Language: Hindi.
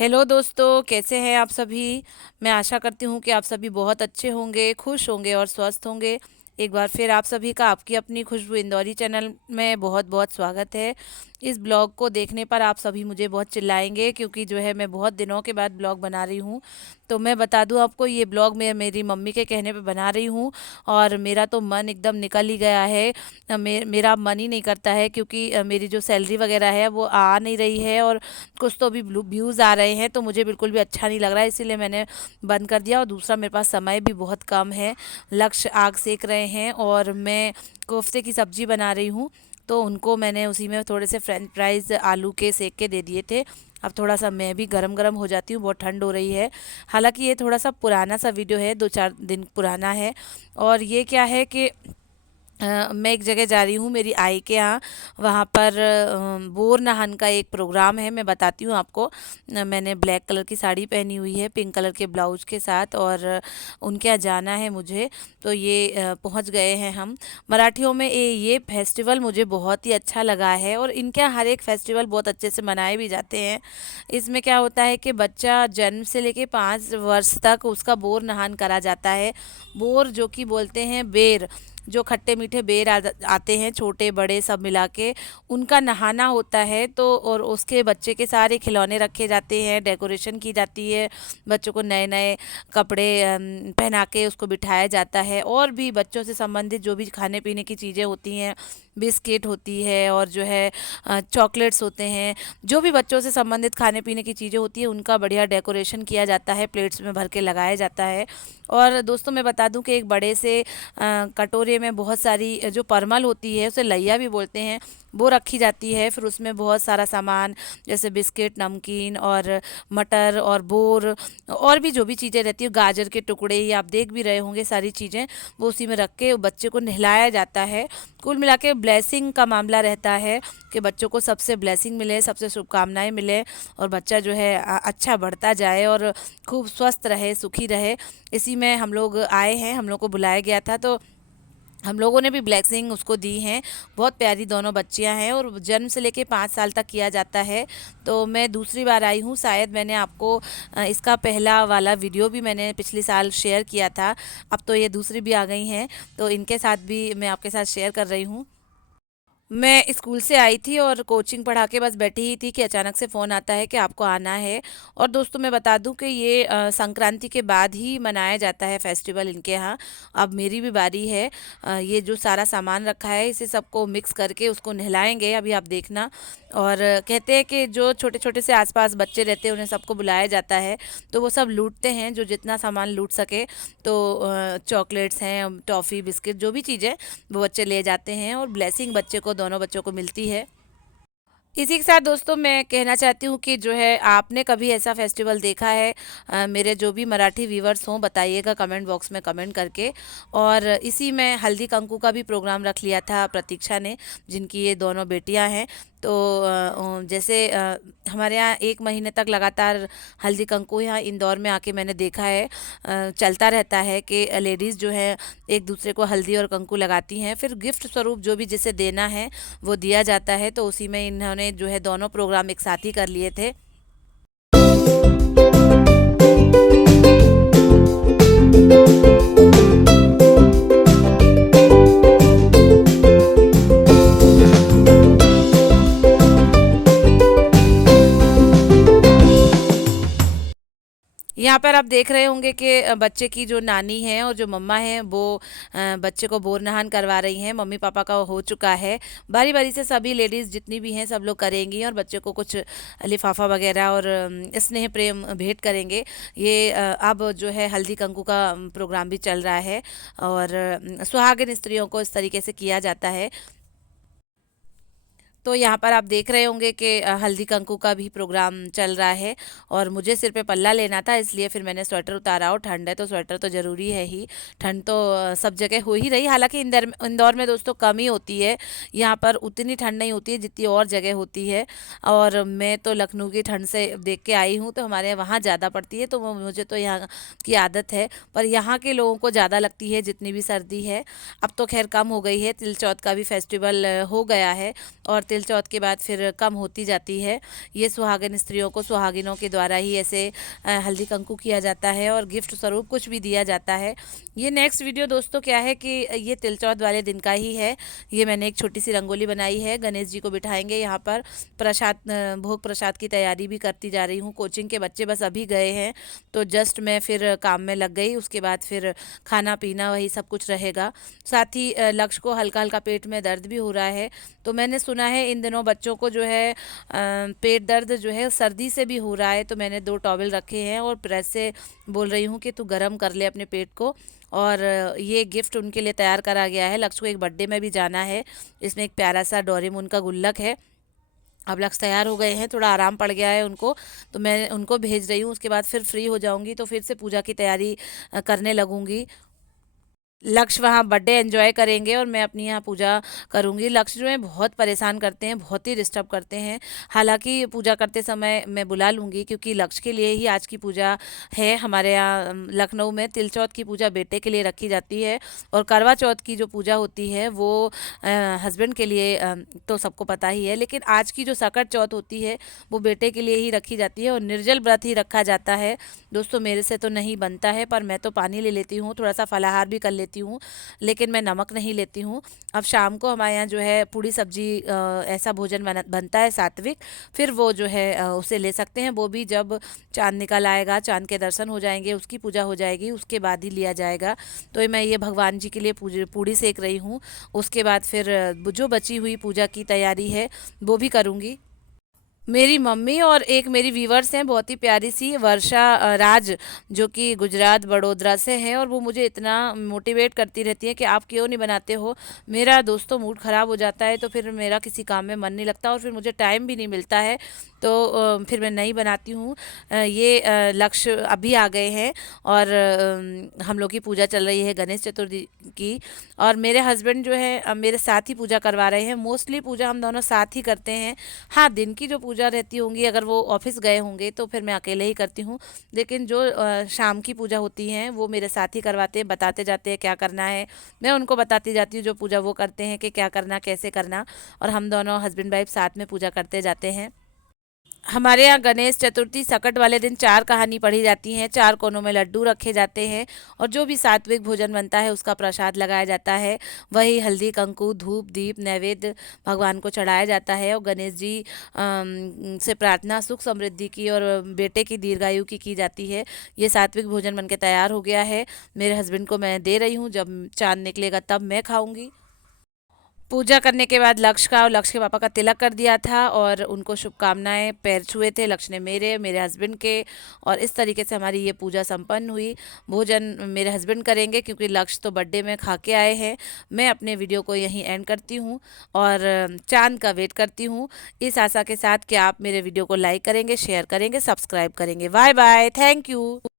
हेलो दोस्तों, कैसे हैं आप सभी। मैं आशा करती हूँ कि आप सभी बहुत अच्छे होंगे, खुश होंगे और स्वस्थ होंगे। एक बार फिर आप सभी का आपकी अपनी खुशबू इंदौरी चैनल में बहुत बहुत स्वागत है। इस ब्लॉग को देखने पर आप सभी मुझे बहुत चिल्लाएंगे, क्योंकि जो है मैं बहुत दिनों के बाद ब्लॉग बना रही हूँ। तो मैं बता दूँ आपको, ये ब्लॉग मैं मेरी मम्मी के कहने पे बना रही हूँ। और मेरा तो मन एकदम निकल ही गया है। मेरा मन ही नहीं करता है, क्योंकि मेरी जो सैलरी वगैरह है वो आ नहीं रही है, और कुछ तो अभी व्यूज़ आ रहे हैं, तो मुझे बिल्कुल भी अच्छा नहीं लग रहा है, इसीलिए मैंने बंद कर दिया। और दूसरा, मेरे पास समय भी बहुत कम है। लक्ष्य आग सेक रहे हैं और मैं कोफ्ते की सब्जी बना रही हूँ। तो उनको मैंने उसी में थोड़े से फ्रेंच फ्राइज़ आलू के सेक के दे दिए थे। अब थोड़ा सा मैं भी गरम गरम हो जाती हूँ, बहुत ठंड हो रही है। हालांकि ये थोड़ा सा पुराना सा वीडियो है, 2-4 दिन पुराना है। और ये क्या है कि मैं एक जगह जा रही हूँ मेरी आई के यहाँ। वहाँ पर बोर नहान का एक प्रोग्राम है, मैं बताती हूँ आपको। मैंने ब्लैक कलर की साड़ी पहनी हुई है पिंक कलर के ब्लाउज के साथ, और उनके यहाँ जाना है मुझे। तो ये पहुँच गए हैं हम। मराठियों में ये फेस्टिवल मुझे बहुत ही अच्छा लगा है, और इनके यहाँ हर एक फेस्टिवल बहुत अच्छे से मनाए भी जाते हैं। इसमें क्या होता है कि बच्चा जन्म से लेके 5 वर्ष तक उसका बोर नहान करा जाता है। बोर जो कि बोलते हैं बेर, जो खट्टे मीठे बेर आते हैं, छोटे बड़े सब मिला के उनका नहाना होता है। तो और उसके बच्चे के सारे खिलौने रखे जाते हैं, डेकोरेशन की जाती है, बच्चों को नए नए कपड़े पहना के उसको बिठाया जाता है। और भी बच्चों से संबंधित जो भी खाने पीने की चीज़ें होती हैं, बिस्किट होती है, और जो है चॉकलेट्स होते हैं, जो भी बच्चों से संबंधित खाने पीने की चीज़ें होती है, उनका बढ़िया डेकोरेशन किया जाता है, प्लेट्स में भर के लगाया जाता है। और दोस्तों, मैं बता दूं कि एक बड़े से कटोरे में बहुत सारी जो परमल होती है, उसे लैया भी बोलते हैं, वो रखी जाती है। फिर उसमें बहुत सारा सामान, जैसे बिस्किट, नमकीन और मटर और बोर, और भी जो भी चीज़ें रहती है, गाजर के टुकड़े, ये आप देख भी रहे होंगे, सारी चीज़ें वो उसी में रख के बच्चे को नहलाया जाता है। कुल मिला के ब्लेसिंग का मामला रहता है कि बच्चों को सबसे ब्लेसिंग मिले, सबसे शुभकामनाएं मिले, और बच्चा जो है अच्छा बढ़ता जाए और खूब स्वस्थ रहे, सुखी रहे। इसी में हम लोग आए हैं, हम लोग को बुलाया गया था, तो हम लोगों ने भी ब्लेसिंग उसको दी हैं। बहुत प्यारी दोनों बच्चियां हैं, और जन्म से लेके 5 साल तक किया जाता है। तो मैं दूसरी बार आई हूँ, शायद मैंने आपको इसका पहला वाला वीडियो भी मैंने पिछले साल शेयर किया था। अब तो ये दूसरी भी आ गई हैं, तो इनके साथ भी मैं आपके साथ शेयर कर रही हूँ। मैं स्कूल से आई थी और कोचिंग पढ़ा के बस बैठी ही थी कि अचानक से फ़ोन आता है कि आपको आना है। और दोस्तों, मैं बता दूं कि ये संक्रांति के बाद ही मनाया जाता है फेस्टिवल इनके यहाँ। अब मेरी भी बारी है। ये जो सारा सामान रखा है, इसे सबको मिक्स करके उसको नहलाएंगे, अभी आप देखना। और कहते हैं कि जो छोटे छोटे से आसपास बच्चे रहते हैं, उन्हें सबको बुलाया जाता है। तो वो सब लूटते हैं, जो जितना सामान लूट सके। तो चॉकलेट्स हैं, टॉफ़ी, बिस्किट, जो भी चीज़ें, वो बच्चे ले जाते हैं, और ब्लेसिंग बच्चे को, दोनों बच्चों को मिलती है। इसी के साथ दोस्तों, मैं कहना चाहती हूँ कि जो है, आपने कभी ऐसा फेस्टिवल देखा है? मेरे जो भी मराठी व्यूवर्स हों, बताइएगा कमेंट बॉक्स में कमेंट करके। और इसी में हल्दी कंकू का भी प्रोग्राम रख लिया था प्रतीक्षा ने, जिनकी ये दोनों बेटियां हैं। तो जैसे हमारे यहाँ 1 महीने तक लगातार हल्दी कंकू यहाँ इंदौर में आके मैंने देखा है, चलता रहता है कि लेडीज़ जो है एक दूसरे को हल्दी और कंकू लगाती हैं, फिर गिफ्ट स्वरूप जो भी जिसे देना है वो दिया जाता है। तो उसी में इन्होंने जो है दोनों प्रोग्राम एक साथ ही कर लिए थे। यहाँ पर आप देख रहे होंगे कि बच्चे की जो नानी है और जो मम्मा है, वो बच्चे को बोर नहान करवा रही हैं। मम्मी पापा का हो चुका है, बारी बारी से सभी लेडीज़ जितनी भी हैं सब लोग करेंगी, और बच्चे को कुछ लिफाफा वगैरह और स्नेह प्रेम भेंट करेंगे। ये अब जो है हल्दी कंकू का प्रोग्राम भी चल रहा है, और सुहागिन स्त्रियों को इस तरीके से किया जाता है। तो यहाँ पर आप देख रहे होंगे कि हल्दी कंकू का भी प्रोग्राम चल रहा है, और मुझे सिर पे पल्ला लेना था, इसलिए फिर मैंने स्वेटर उतारा। और ठंड है तो स्वेटर तो ज़रूरी है ही। ठंड तो सब जगह हो ही रही, हालांकि इंदौर इंदौर में दोस्तों कम ही होती है। यहाँ पर उतनी ठंड नहीं होती है जितनी और जगह होती है। और मैं तो लखनऊ की ठंड से देख के आई हूँ, तो हमारे वहाँ ज़्यादा पड़ती है, तो मुझे तो यहाँ की आदत है। पर यहाँ के लोगों को ज़्यादा लगती है जितनी भी सर्दी है। अब तो खैर कम हो गई है, तिल चौथ का भी फेस्टिवल हो गया है, और तिल चौथ के बाद फिर कम होती जाती है। ये सुहागिन स्त्रियों को सुहागिनों के द्वारा ही ऐसे हल्दी कंकु किया जाता है और गिफ्ट स्वरूप कुछ भी दिया जाता है। ये नेक्स्ट वीडियो दोस्तों क्या है कि ये तिल चौथ वाले दिन का ही है। ये मैंने एक छोटी सी रंगोली बनाई है, गणेश जी को बिठाएंगे यहाँ पर। प्रसाद भोग प्रसाद की तैयारी भी करती जा रही हूँ। कोचिंग के बच्चे बस अभी गए हैं तो जस्ट मैं फिर काम में लग गई। उसके बाद फिर खाना पीना वही सब कुछ रहेगा। साथ ही लक्ष्य को हल्का हल्का पेट में दर्द भी हो रहा है। तो मैंने सुना है इन दिनों बच्चों को जो है पेट दर्द जो है सर्दी से भी हो रहा है। तो मैंने 2 टॉवल रखे हैं और प्रेस से बोल रही हूँ कि तू गर्म कर ले अपने पेट को। और ये गिफ्ट उनके लिए तैयार करा गया है। लक्ष्य को एक बर्थडे में भी जाना है। इसमें एक प्यारा सा डोरेमोन का गुल्लक है। अब लक्ष्य तैयार हो गए हैं, थोड़ा आराम पड़ गया है उनको, तो मैं उनको भेज रही हूँ। उसके बाद फिर फ्री हो जाऊँगी तो फिर से पूजा की तैयारी करने लगूँगी। लक्ष्य वहाँ बर्थडे एंजॉय करेंगे और मैं अपनी यहाँ पूजा करूँगी। लक्ष्य जो है बहुत परेशान करते हैं, बहुत ही डिस्टर्ब करते हैं। हालांकि पूजा करते समय मैं बुला लूँगी क्योंकि लक्ष्य के लिए ही आज की पूजा है। हमारे यहाँ लखनऊ में तिल चौथ की पूजा बेटे के लिए रखी जाती है और करवा चौथ की जो पूजा होती है वो हस्बैंड के लिए तो सबको पता ही है। लेकिन आज की जो सकट चौथ होती है वो बेटे के लिए ही रखी जाती है और निर्जल व्रत ही रखा जाता है। दोस्तों मेरे से तो नहीं बनता है, पर मैं तो पानी ले लेती हूँ, थोड़ा सा फलाहार भी कर लेती हूँ, लेकिन मैं नमक नहीं लेती हूँ। अब शाम को हमारे यहाँ जो है पूड़ी सब्जी ऐसा भोजन बनता है सात्विक। फिर वो जो है उसे ले सकते हैं, वो भी जब चाँद निकल आएगा, चाँद के दर्शन हो जाएंगे, उसकी पूजा हो जाएगी, उसके बाद ही लिया जाएगा। तो मैं ये भगवान जी के लिए पूड़ी सेक रही हूँ। उसके बाद फिर जो बची हुई पूजा की तैयारी है वो भी करूँगी। मेरी मम्मी और एक मेरी व्यूवर्स हैं बहुत ही प्यारी सी, वर्षा राज, जो कि गुजरात बड़ोदरा से है, और वो मुझे इतना मोटिवेट करती रहती है कि आप क्यों नहीं बनाते हो। मेरा दोस्तों मूड ख़राब हो जाता है तो फिर मेरा किसी काम में मन नहीं लगता और फिर मुझे टाइम भी नहीं मिलता है, तो फिर मैं नहीं बनाती हूँ। ये लक्ष्य अभी आ गए हैं और हम लोग की पूजा चल रही है गणेश चतुर्थी की, और मेरे हस्बैंड जो है मेरे साथ ही पूजा करवा रहे हैं। मोस्टली पूजा हम दोनों साथ ही करते हैं। हाँ, दिन की जो पूजा रहती होंगी, अगर वो ऑफिस गए होंगे तो फिर मैं अकेले ही करती हूँ, लेकिन जो शाम की पूजा होती हैं वो मेरे साथ ही करवाते हैं, बताते जाते हैं क्या करना है, मैं उनको बताती जाती हूँ जो पूजा वो करते हैं कि क्या करना कैसे करना, और हम दोनों हस्बैंड वाइफ साथ में पूजा करते जाते हैं। हमारे यहाँ गणेश चतुर्थी सकट वाले दिन 4 कहानी पढ़ी जाती हैं, 4 कोनों में लड्डू रखे जाते हैं और जो भी सात्विक भोजन बनता है उसका प्रसाद लगाया जाता है। वही हल्दी कंकु धूप दीप नैवेद्य भगवान को चढ़ाया जाता है और गणेश जी से प्रार्थना सुख समृद्धि की और बेटे की दीर्घायु की जाती है। ये सात्विक भोजन बनके तैयार हो गया है, मेरे हस्बैंड को मैं दे रही हूँ, जब चाँद निकलेगा तब मैं खाऊंगी। पूजा करने के बाद लक्ष्य का और लक्ष्य के पापा का तिलक कर दिया था और उनको शुभकामनाएं पैर छुए थे, लक्ष्य ने मेरे मेरे हस्बैंड के, और इस तरीके से हमारी ये पूजा संपन्न हुई। भोजन मेरे हस्बैंड करेंगे क्योंकि लक्ष्य तो बर्थडे में खा के आए हैं। मैं अपने वीडियो को यहीं एंड करती हूँ और चांद का वेट करती हूँ, इस आशा के साथ कि आप मेरे वीडियो को लाइक करेंगे, शेयर करेंगे, सब्सक्राइब करेंगे। Bye bye, thank you.